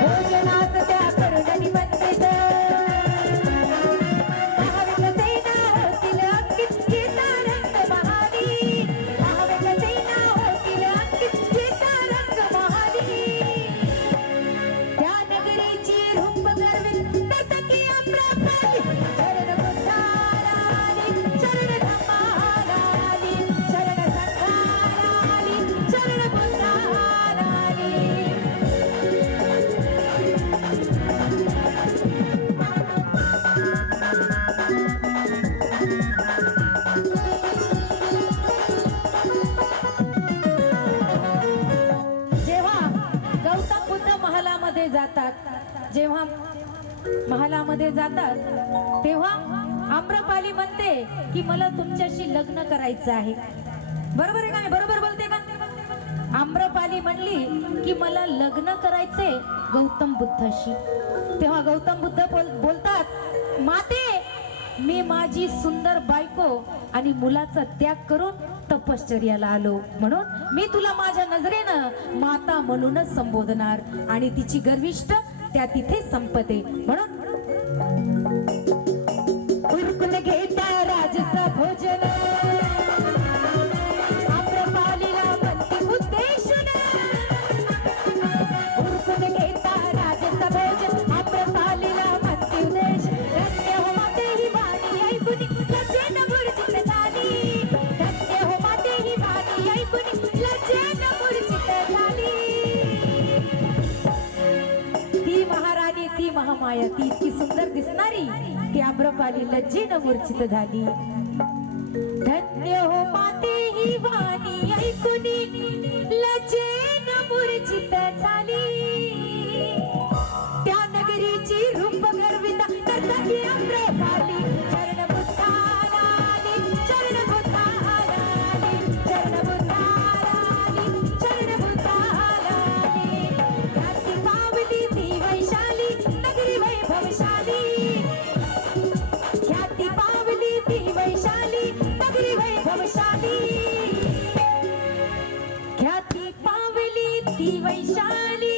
भोजनात त्या करुणनी वंदित महावेग सेना होतील अंकित गीता रंग महाली महावेग सेना होतील अंकित गीता रंग महाली त्या नगरीची रूप गर्वित नर्तकी अप्रपाली शरण बुद्धाराली शरण धम्माराली शरण संघाराली शरण बुद्धाराली जेव्हा गौतम बुद्ध महालामध्ये जातात जेव्हा महालामध्ये जातात तेव्हा आम्रपाली म्हणते की मला तुमच्याशी लग्न करायचं आहे. बरोबर आहे का? बरोबर बोलते का? आम्रपाली म्हणली की मला लग्न करायचे गौतम बुद्धाशी. तेव्हा गौतम बुद्ध बोलतात माते मी माझी सुंदर बायको आणि मुलाचा त्याग करून तपश्चर्याला आलो म्हणून मी तुला माझ्या नजरेनं माता म्हणूनच संबोधणार आणि तिची गर्विष्ठ त्या तिथे संपते म्हणून उरकून घेता राजसा भोजन आम्रपालीला म्हणते उद्देशून उरकून घेता राजसा भोजन आम्रपालीला म्हणते उद्देश धन्य हो माते ही वाणी ऐकून लज्जेन मूर्छित झाली धन्य हो माते ही वाणी ऐकून लज्जेन मूर्छित झाली. ती महाराणी ती महामाया ती इतकी सुंदर दिसणारी ती आम्रपाली लज्जेन मूर्छित झाली. धन्य हो माते ही वाणी ऐकून लज्जेन मूर्छित झाली. त्या नगरीची रूप गर्विता नर्तकी आम्रपाली शरण बुद्धाराली शरण बुद्धाराली शरण बुद्धाराली शरण बुद्धाराली. ख्याती पावली ती वैशाली नगरी वैभवशाली ख्याती पावली ती वैशाली नगरी वैभवशाली ख्याती पावली ती वैशाली